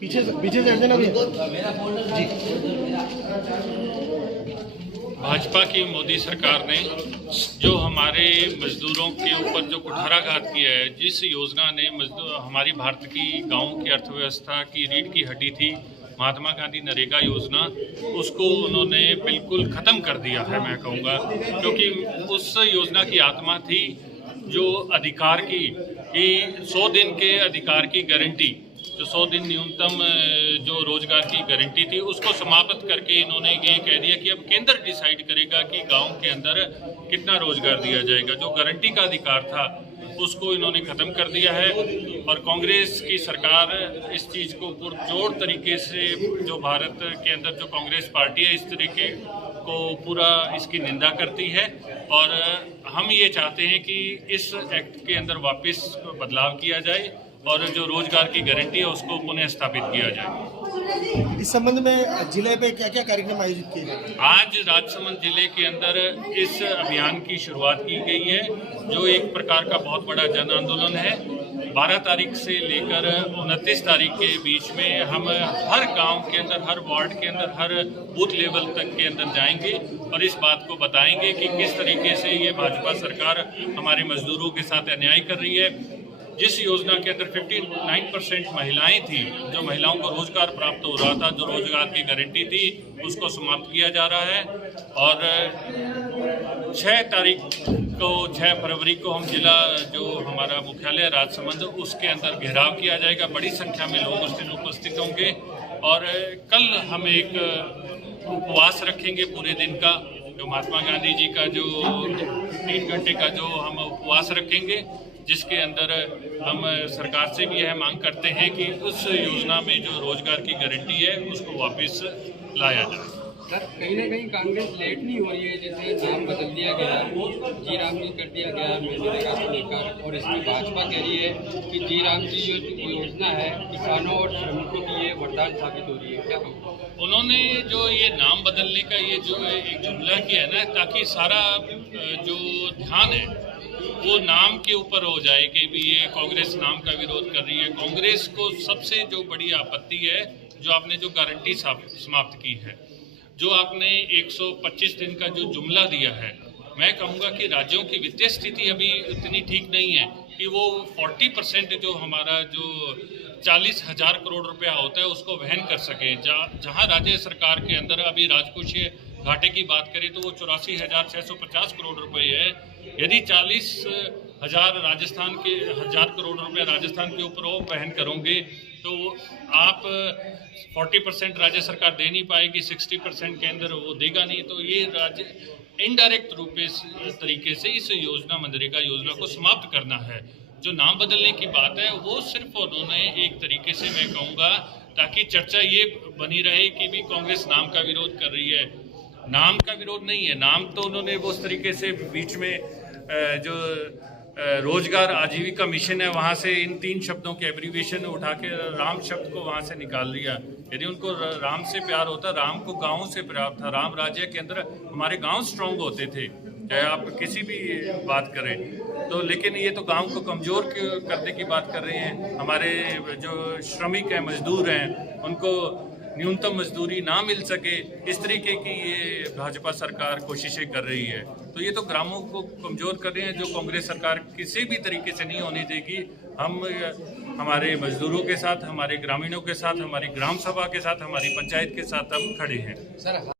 पीछे पीछे से हटना भी जी। भाजपा की मोदी सरकार ने जो हमारे मजदूरों के ऊपर जो कुठाराघात किया है, जिस योजना ने हमारी भारत की गांवों की अर्थव्यवस्था की रीढ़ की हड्डी थी, महात्मा गांधी नरेगा योजना, उसको उन्होंने बिल्कुल ख़त्म कर दिया है। मैं कहूँगा क्योंकि उस योजना की आत्मा थी जो अधिकार की 100 दिन के अधिकार की गारंटी, जो 100 दिन न्यूनतम जो रोजगार की गारंटी थी, उसको समाप्त करके इन्होंने ये कह दिया कि अब केंद्र डिसाइड करेगा कि गांव के अंदर कितना रोजगार दिया जाएगा। जो गारंटी का अधिकार था उसको इन्होंने ख़त्म कर दिया है। और कांग्रेस की सरकार इस चीज़ को पुरजोर तरीके से, जो भारत के अंदर जो कांग्रेस पार्टी है, इस तरीके को पूरा इसकी निंदा करती है। और हम ये चाहते हैं कि इस एक्ट के अंदर वापस बदलाव किया जाए और जो रोजगार की गारंटी है उसको पुनः स्थापित किया जाए। इस संबंध में जिले पे क्या क्या कार्यक्रम आयोजित किए गए? आज राजसमंद जिले के अंदर इस अभियान की शुरुआत की गई है, जो एक प्रकार का बहुत बड़ा जन आंदोलन है। 12 तारीख से लेकर 29 तारीख के बीच में हम हर गांव के अंदर, हर वार्ड के अंदर, हर बूथ लेवल तक के अंदर जाएंगे और इस बात को बताएंगे कि किस तरीके से ये भाजपा सरकार हमारे मजदूरों के साथ अन्याय कर रही है। जिस योजना के अंदर 59% महिलाएं थी, जो महिलाओं को रोजगार प्राप्त हो रहा था, जो रोजगार की गारंटी थी, उसको समाप्त किया जा रहा है। और 6 फरवरी को हम जिला, जो हमारा मुख्यालय राजसमंद, उसके अंदर घेराव किया जाएगा। बड़ी संख्या में लोग उस दिन उपस्थित होंगे। और कल हम एक उपवास रखेंगे पूरे दिन का, जो महात्मा गांधी जी का जो 3 घंटे का जो हम उपवास रखेंगे, जिसके अंदर हम सरकार से भी यह मांग करते हैं कि उस योजना में जो रोजगार की गारंटी है उसको वापस लाया जाए। सर, कहीं ना कहीं कांग्रेस लेट नहीं हो रही है? जैसे नाम बदल दिया गया, जी राम जी कर दिया गया मनरेगा को लेकर, और इसमें भाजपा कह रही है कि जी राम जी जो योजना है किसानों और श्रमिकों के लिए वरदान साबित हो रही है। क्या कहूँ? उन्होंने जो ये नाम बदलने का ये जो एक जुमला किया है ना, ताकि सारा जो ध्यान है वो नाम के ऊपर हो जाए कि भी ये कांग्रेस नाम का विरोध कर रही है। कांग्रेस को सबसे जो बड़ी आपत्ति है, जो आपने जो गारंटी समाप्त की है, जो आपने 125 दिन का जो जुमला दिया है, मैं कहूँगा कि राज्यों की वित्तीय स्थिति अभी इतनी ठीक नहीं है कि वो 40% जो हमारा जो 40,000 करोड़ रुपया होता है उसको वहन कर सके। जहाँ राज्य सरकार के अंदर अभी राजकोषीय घाटे की बात करें तो वो 84,650 करोड़ रुपए है। यदि 40,000 हजार करोड़ रुपए राजस्थान के ऊपर वो वहन करोगे तो आप 40% राज्य सरकार दे नहीं पाएगी, 60% के अंदर वो देगा नहीं। तो ये राज्य इनडायरेक्ट रूप तरीके से इस योजना, मनरेगा योजना को समाप्त करना है। जो नाम बदलने की बात है वो सिर्फ उन्होंने एक तरीके से, मैं कहूँगा, ताकि चर्चा ये बनी रहे कि भी कांग्रेस नाम का विरोध कर रही है। नाम का विरोध नहीं है, नाम तो उन्होंने वो उस तरीके से बीच में जो रोजगार आजीविका मिशन है वहाँ से इन 3 शब्दों के एब्रीविएशन उठा के राम शब्द को वहाँ से निकाल लिया। यदि उनको राम से प्यार होता, राम को गाँव से प्यार था। राम राज्य के अंदर हमारे गाँव स्ट्रांग होते थे, चाहे आप किसी भी बात करें तो। लेकिन ये तो गांव को कमज़ोर करने की बात कर रहे हैं। हमारे जो श्रमिक हैं, मजदूर हैं, उनको न्यूनतम मजदूरी ना मिल सके, इस तरीके की ये भाजपा सरकार कोशिशें कर रही है। तो ये तो ग्रामों को कमज़ोर कर रहे हैं, जो कांग्रेस सरकार किसी भी तरीके से नहीं होने देगी। हम हमारे मजदूरों के साथ, हमारे ग्रामीणों के साथ, हमारी ग्राम सभा के साथ, हमारी पंचायत के साथ हम खड़े हैं। सर